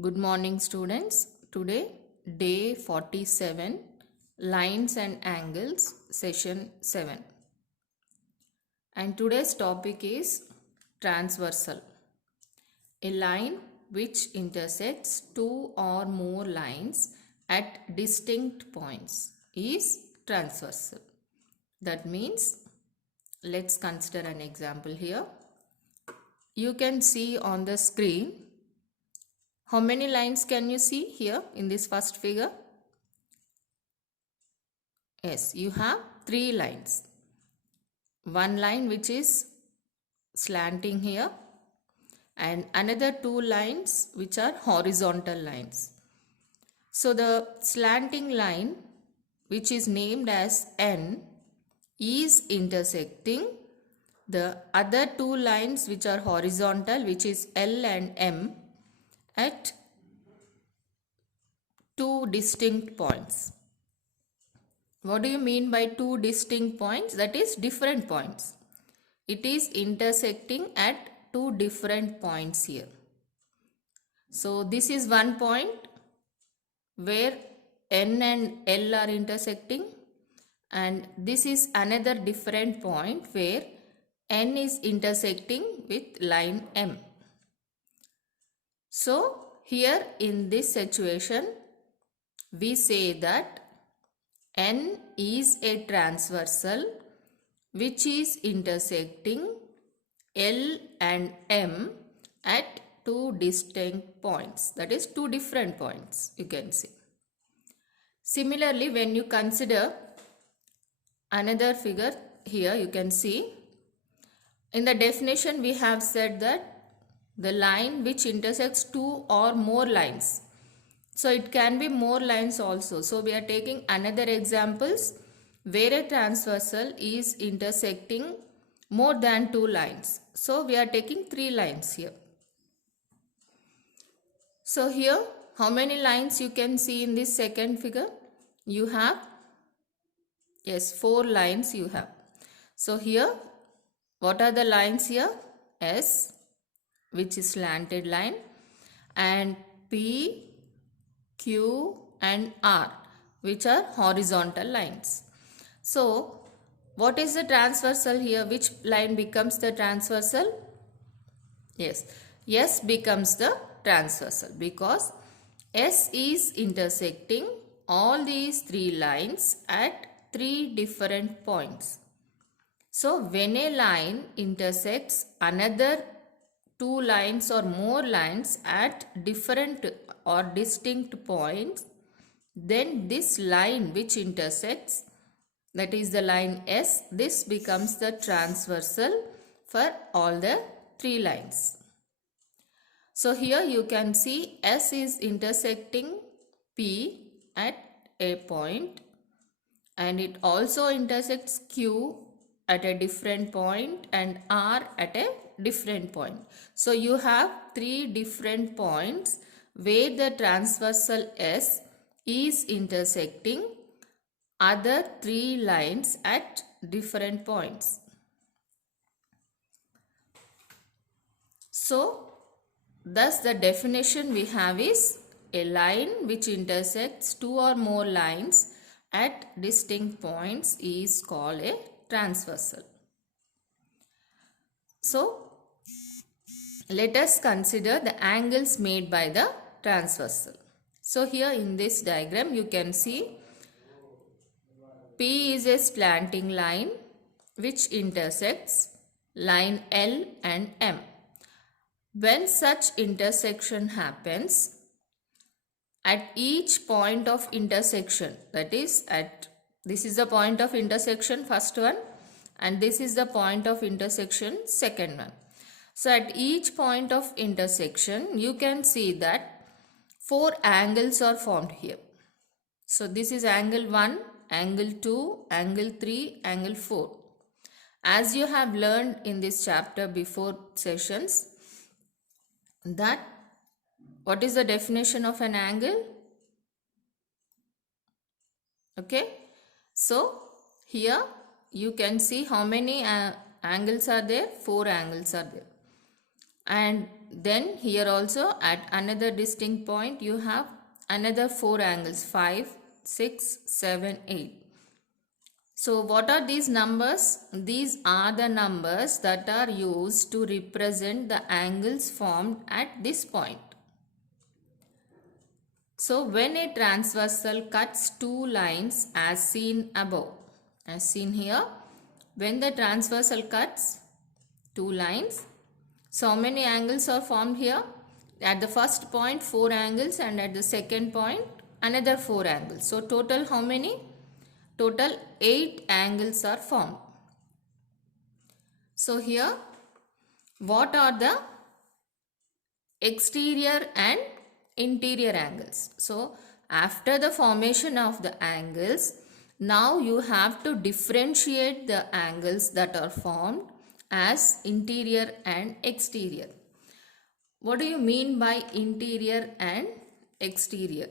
Good morning, students. Today, day 47, Lines and Angles, session 7. And today's topic is transversal. A line which intersects two or more lines at distinct points is transversal. That means, let's consider an example here. You can see on the screen, how many lines can you see here in this first figure? Yes, you have three lines. One line which is slanting here and another two lines which are horizontal lines. So the slanting line which is named as N is intersecting the other two lines which are horizontal, which is L and M, at two distinct points. What do you mean by two distinct points? That is different points. It is intersecting at two different points here. So this is one point where N and L are intersecting, and this is another different point where N is intersecting with line M. So here in this situation, we say that N is a transversal which is intersecting L and M at two distinct points. That is two different points, you can see. Similarly, when you consider another figure here, you can see in the definition we have said that the line which intersects two or more lines. So it can be more lines also. So we are taking another examples where a transversal is intersecting more than two lines. So we are taking three lines here. So here, how many lines you can see in this second figure? You have, yes, 4 lines you have. So here, what are the lines here? S, which is slanted line, and P, Q and R, which are horizontal lines. So, what is the transversal here? Which line becomes the transversal? Yes, S becomes the transversal because S is intersecting all these three lines at three different points. So, when a line intersects another two lines or more lines at different or distinct points, then this line which intersects, that is the line S, this becomes the transversal for all the three lines. So here you can see S is intersecting P at a point, and it also intersects Q at a different point and R at a different point. So you have three different points where the transversal S is intersecting other three lines at different points. So thus the definition we have is a line which intersects two or more lines at distinct points is called a transversal. So let us consider the angles made by the transversal. So here in this diagram you can see P is a slanting line which intersects line L and M. When such intersection happens, at each point of intersection, that is this is the point of intersection first one, and this is the point of intersection second one. So at each point of intersection you can see that 4 angles are formed here. So this is angle 1, angle 2, angle 3, angle 4. As you have learned in this chapter before sessions, that what is the definition of an angle? Okay, so here you can see how many angles are there. 4 angles are there, and then here also at another distinct point you have another 4 angles, 5, 6, 7, 8. So what are these numbers? These are the numbers that are used to represent the angles formed at this point. So when a transversal cuts two lines as seen above, as seen here, when the transversal cuts two lines, so how many angles are formed here? At the first point 4 angles and at the second point another 4 angles. So total how many? Total 8 angles are formed. So here what are the exterior and interior angles? So after the formation of the angles, now you have to differentiate the angles that are formed as interior and exterior. What do you mean by interior and exterior?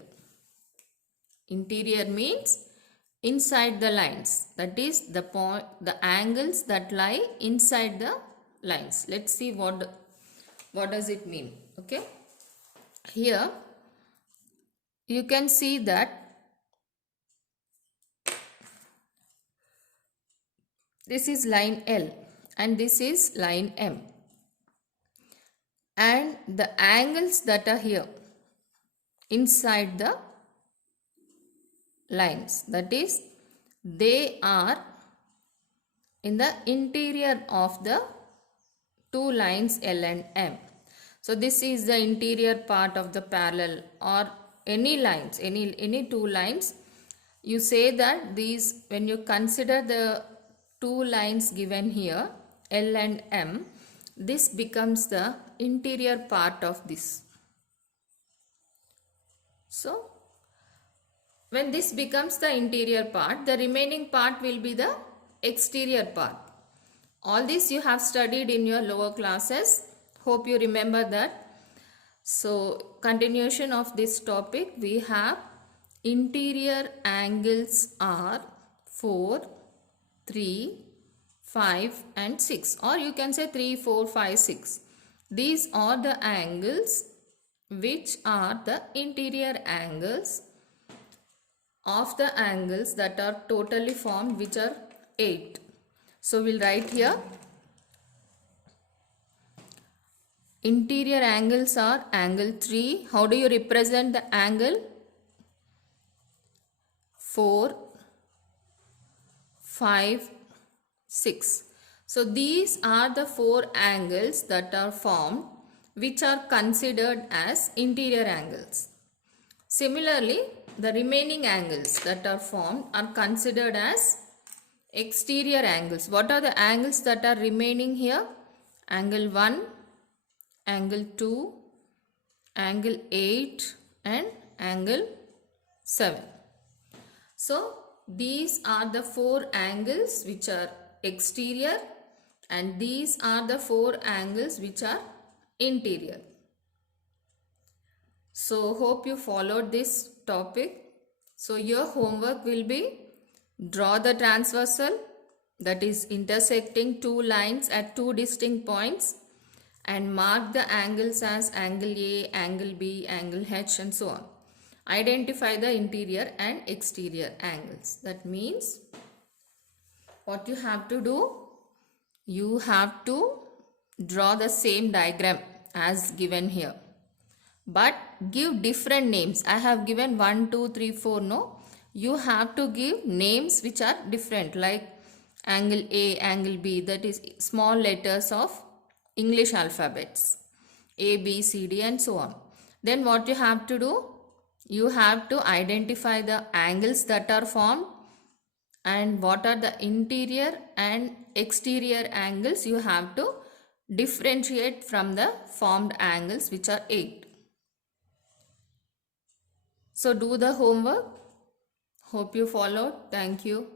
Interior means inside the lines, that is the angles that lie inside the lines. Let's see what does it mean. Okay, here you can see that this is line L and this is line M, and the angles that are here inside the lines, that is they are in the interior of the two lines L and M. So this is the interior part of the parallel or any lines, any two lines. You say that these, when you consider the two lines given here L and M, this becomes the interior part of this. So when this becomes the interior part, the remaining part will be the exterior part. All this you have studied in your lower classes. Hope you remember that. So continuation of this topic, we have interior angles are 4, 3, 5 and 6, or you can say 3, 4, 5, 6. These are the angles which are the interior angles of the angles that are totally formed, which are 8. So we'll write here interior angles are angle 3. How do you represent the angle? 4, 5, 6. So these are the 4 angles that are formed, which are considered as interior angles. Similarly, the remaining angles that are formed are considered as exterior angles. What are the angles that are remaining here? Angle 1, angle 2, angle 8 and angle 7. So these are the 4 angles which are exterior and these are the 4 angles which are interior. So hope you followed this topic. So your homework will be draw the transversal, that is intersecting two lines at two distinct points, and mark the angles as angle A, angle B, angle H and so on. Identify the interior and exterior angles. That means what you have to do, you have to draw the same diagram as given here, but give different names. I have given 1, 2, 3, 4. No, you have to give names which are different, like angle A, angle B, that is small letters of English alphabets, A, B, C, D and so on. Then what you have to do, you have to identify the angles that are formed and what are the interior and exterior angles. You have to differentiate from the formed angles, which are 8. So do the homework. Hope you followed. Thank you.